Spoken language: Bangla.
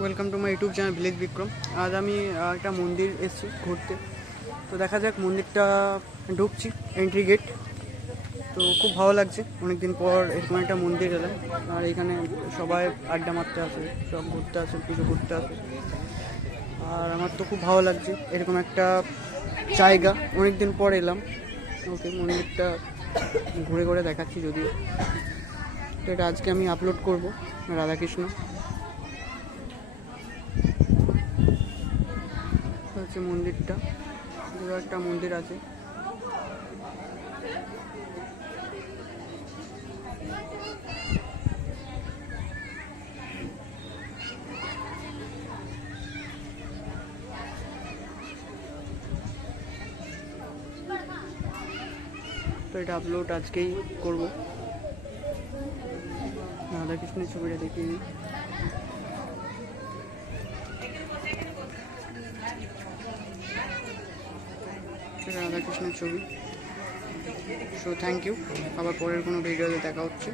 Welcome to my YouTube channel village Bikram. আজ আমি একটা মন্দির এসেছি ঘুরতে। তো দেখা যাক, মন্দিরটা ঢুকছি, এন্ট্রি গেট। তো খুব ভালো লাগছে, অনেক দিন পর এরকম একটা মন্দির এলাম। আর এখানে সবাই আড্ডা মারতে আসে, সব ঘুরতে আসে, পুজো করতে আসে। আর আমার তো খুব ভালো লাগছে এরকম একটা জায়গা, অনেক দিন পর এলাম। ওকে, মন্দিরটা ঘুরে ঘুরে দেখাচ্ছি যদিও। তো এটা আজকে আমি আপলোড করব। রাধাকৃষ্ণ হচ্ছে মন্দিরটা, দুটো একটা মন্দির আছে। তো এটা আপলোড আজকেই করব। রাধাকৃষ্ণের ছবিটা দেখিয়ে দিই। সেটা রাধাকৃষ্ণের ছবি। সো থ্যাংক ইউ, আবার পরের কোনো ভিডিওতে দেখা হচ্ছে।